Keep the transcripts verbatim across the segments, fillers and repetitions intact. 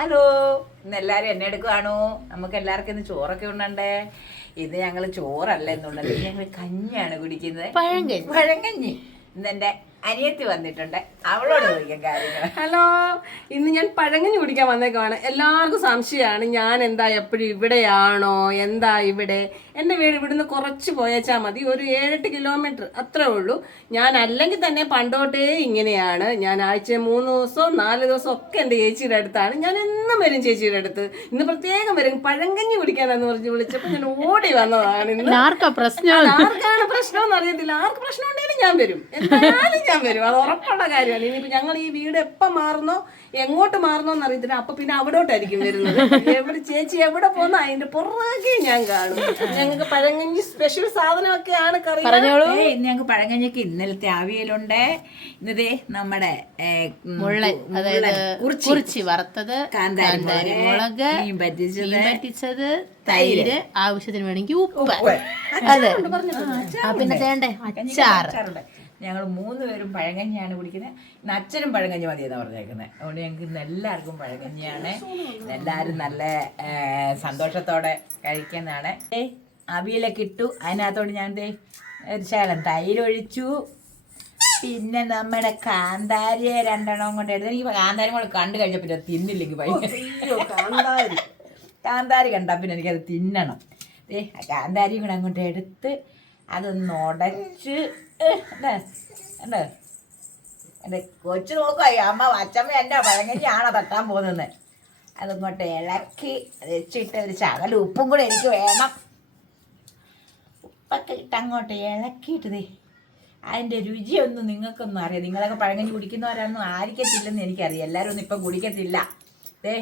Hello, ഇന്ന് എല്ലാവരും എന്നെ എടുക്കുവാണോ? നമുക്ക് എല്ലാവർക്കും ഇന്ന് ചോറൊക്കെ ഉണ്ടേ. ഇത് ഞങ്ങൾ ചോറല്ല എന്നുള്ളത്, ഞങ്ങൾ കഞ്ഞിയാണ് കുടിക്കുന്നത്. പഴങ്കഞ്ഞി പഴങ്കഞ്ഞി ഇന്ന് എൻ്റെ അനിയത്തി വന്നിട്ടുണ്ട്, അവളോട് ചോദിക്കാം കാര്യങ്ങൾ. ഹലോ, ഇന്ന് ഞാൻ പഴങ്കഞ്ഞി കുടിക്കാൻ വന്നേക്കുവാണ്. എല്ലാവർക്കും സംശയമാണ് ഞാൻ എന്താ എപ്പോഴും ഇവിടെയാണോ, എന്താ ഇവിടെ. എൻ്റെ വീട് ഇവിടുന്ന് കുറച്ച് പോയച്ചാൽ മതി, ഒരു ഏഴെട്ട് കിലോമീറ്റർ അത്രേ ഉള്ളൂ. ഞാൻ അല്ലെങ്കിൽ തന്നെ പണ്ടോട്ടേ ഇങ്ങനെയാണ്. ഞാൻ ആഴ്ച മൂന്ന് ദിവസവും നാല് ദിവസവും ഒക്കെ എൻ്റെ ചേച്ചിയുടെ അടുത്താണ്. ഞാൻ എന്നും വരും ചേച്ചിയുടെ അടുത്ത്. ഇന്ന് പ്രത്യേകം വരും പഴങ്കഞ്ഞി കുടിക്കാനെന്ന് പറഞ്ഞ് വിളിച്ചപ്പോൾ ഞാൻ ഓടി വന്നതാണ്. ഇന്ന് ആർക്കാണ് പ്രശ്നം എന്ന് അറിയത്തില്ല. ആർക്ക് പ്രശ്നം ഉണ്ടെങ്കിലും ഞാൻ വരും, എന്തായാലും ഞാൻ വരും. അത് ഉറപ്പുള്ള കാര്യമാണ്. ഇനിയിപ്പോൾ ഞങ്ങൾ ഈ വീട് എപ്പം മാറുന്നോ, എങ്ങോട്ട് മാറുന്നോ എന്ന് അറിയത്തില്ല. അപ്പൊ പിന്നെ അവിടോട്ടായിരിക്കും വരുന്നത്. എവിടെ ചേച്ചി എവിടെ പോകുന്ന അതിന്റെ പുറകെ ഞാൻ കാണും. ഞങ്ങൾക്ക് പഴങ്കഞ്ഞി സ്പെഷ്യൽ സാധനമൊക്കെയാണ് കറി. ഇന്ന് ഞങ്ങൾക്ക് പഴങ്കഞ്ഞിക്ക് ഇന്നലത്തെ അവിയലുണ്ട്. ഇന്നതേ നമ്മുടെ മുള്ളൻ, അതായത് കുറിച്ചി വറുത്തത്, കാന്താരി മുളക്, മീൻ പറ്റിച്ചത്, പറ്റിച്ചത്, തൈര്, ആവശ്യത്തിന് വേണമെങ്കിൽ ഉപ്പ്. അതെ, പിന്നെ വേണ്ടേ അച്ചാറുണ്ട്. ഞങ്ങൾ മൂന്ന് പേരും പഴങ്കഞ്ഞിയാണ് കുടിക്കുന്നത്. ഇന്ന് അച്ഛനും പഴങ്കഞ്ഞി മതിയെന്നാണ് പറഞ്ഞേക്കുന്നത്. അതുകൊണ്ട് ഞങ്ങൾക്ക് ഇന്ന് എല്ലാവർക്കും പഴങ്കഞ്ഞിയാണ്. എല്ലാവരും നല്ല സന്തോഷത്തോടെ കഴിക്കുന്നതാണ്. ഏ അവിയലൊക്കെ ഇട്ടു. അതിനകത്തോട് ഞാൻ ദേ ഒരു ശകലം തൈരൊഴിച്ചു. പിന്നെ നമ്മുടെ കാന്താരിയെ രണ്ടെണ്ണം കൊണ്ട് എടുത്ത്, എനിക്ക് കാന്താരി കൂടെ കണ്ടു കഴിഞ്ഞാൽ പിന്നെ തിന്നില്ലെങ്കിൽ ഭയങ്കര കാന്താരി കാന്താരി കണ്ടാൽ പിന്നെ എനിക്കത് തിന്നണം. ഏ കാന്താരിയും കൂടെ അങ്ങോട്ട് എടുത്ത് അതൊന്ന് ഉടച്ച് ഉണ്ട്. എൻ്റെ കൊച്ചു നോക്കുക, അമ്മ അച്ഛമ്മ എൻ്റെ പഴങ്കഞ്ഞിയാണോ തട്ടാൻ പോകുന്നത്. അതിങ്ങോട്ട് ഇളക്കി വെച്ചിട്ട് ഒരു ശകലം ഉപ്പും കൂടെ എനിക്ക് വേണം. ഉപ്പൊക്കെ ഇട്ട് അങ്ങോട്ട് ഇളക്കിയിട്ടതേ അതിൻ്റെ രുചിയൊന്നും നിങ്ങൾക്കൊന്നും അറിയാം. നിങ്ങളൊക്കെ പഴങ്കഞ്ഞി കുടിക്കുന്നവരൊന്നും ആയിരിക്കത്തില്ലെന്ന് എനിക്കറിയാം. എല്ലാവരും ഒന്നും ഇപ്പം കുടിക്കത്തില്ല. ദേ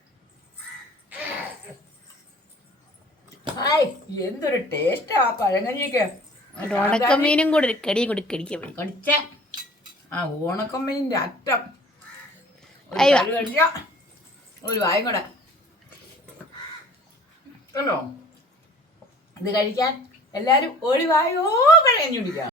ഹായ്, എന്തൊരു ടേസ്റ്റാ ആ പഴങ്കഞ്ഞിക്ക്. ഉണക്കമീനും കൂടെ കടി കൂടി കടിക്കാൻ കടിച്ച ആ ഓണക്കമ്മീൻ്റെ അറ്റം ഒരു വായും കൂടെ കണ്ടോ. ഇത് കഴിക്കാൻ എല്ലാവരും ഒരു വായോ പഴങ്കഞ്ഞി കുടിക്കാം.